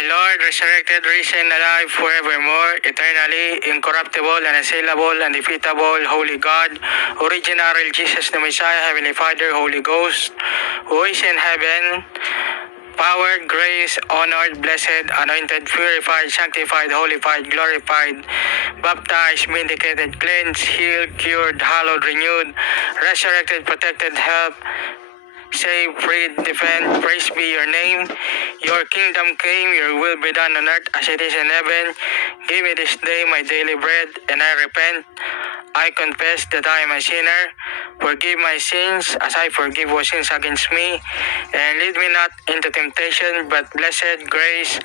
My Lord, resurrected, risen, alive forevermore, eternally, incorruptible, unassailable, undefeatable, Holy God, original Jesus the Messiah, Heavenly Father, Holy Ghost, who is in heaven, power, grace, honored, blessed, anointed, purified, sanctified, holified, glorified, baptized, vindicated, cleansed, healed, cured, hallowed, renewed, resurrected, protected, helped, save, freed, defend, praise be your name. Your kingdom came, your will be done on earth as it is in heaven. Give me this day my daily bread, and I repent. I confess that I am a sinner. Forgive my sins as I forgive who sins against me. And lead me not into temptation, but blessed grace,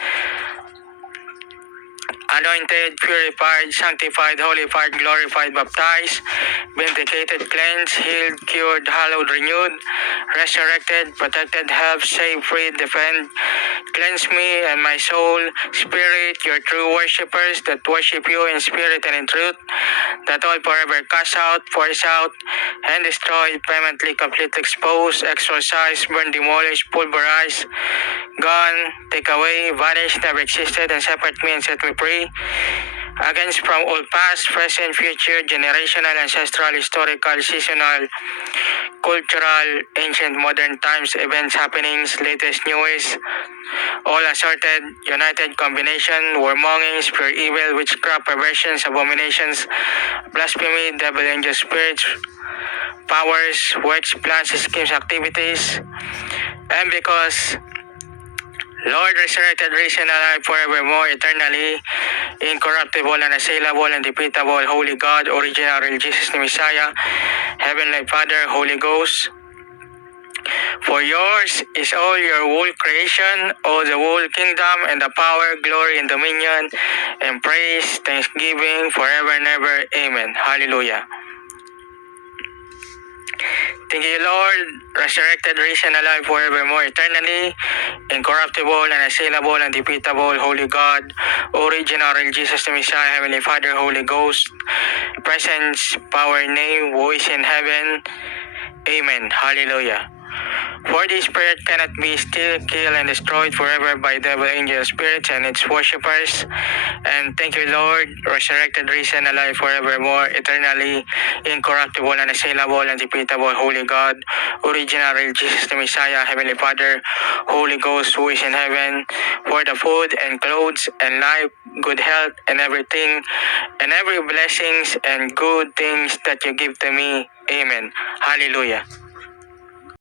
anointed, purified, sanctified, holified, glorified, baptized, vindicated, cleansed, healed, cured, hallowed, renewed, resurrected, protected, helped, saved, freed, defend, cleanse me and my soul, spirit, your true worshippers that worship you in spirit and in truth, that all forever cast out, force out, and destroy, permanently, completely expose, exorcise, burn, demolish, pulverize, gone, take away, vanish, never existed, and separate me and set me free against from all past, present, future, generational, ancestral, historical, seasonal, cultural, ancient, modern times, events, happenings, latest news, all assorted, united combination, warmongings, pure evil, witchcraft, perversions, abominations, blasphemy, devil, angel, spirits, powers, works, plans, schemes, activities, and because Lord, resurrected, risen, alive forevermore, eternally, incorruptible, unassailable, undefeatable, Holy God, original, real Jesus the Messiah, Heavenly Father, Holy Ghost. For yours is all your whole creation, all the whole kingdom, and the power, glory, and dominion, and praise, thanksgiving, forever and ever. Amen. Hallelujah. Thank you, Lord, resurrected, risen, alive forevermore, eternally, incorruptible, unassailable, undefeatable, Holy God, original, real Jesus the Messiah, Heavenly Father, Holy Ghost, presence, power, name, who is in heaven. Amen. Hallelujah. For the spirit cannot be still, killed, and destroyed forever by devil, angel, spirits, and its worshippers. And thank you, Lord, resurrected, risen, alive forevermore, eternally, incorruptible, unassailable, undefeatable, Holy God, original, real Jesus the Messiah, Heavenly Father, Holy Ghost, who is in heaven, for the food and clothes and life, good health, and everything, and every blessings and good things that you give to me. Amen. Hallelujah.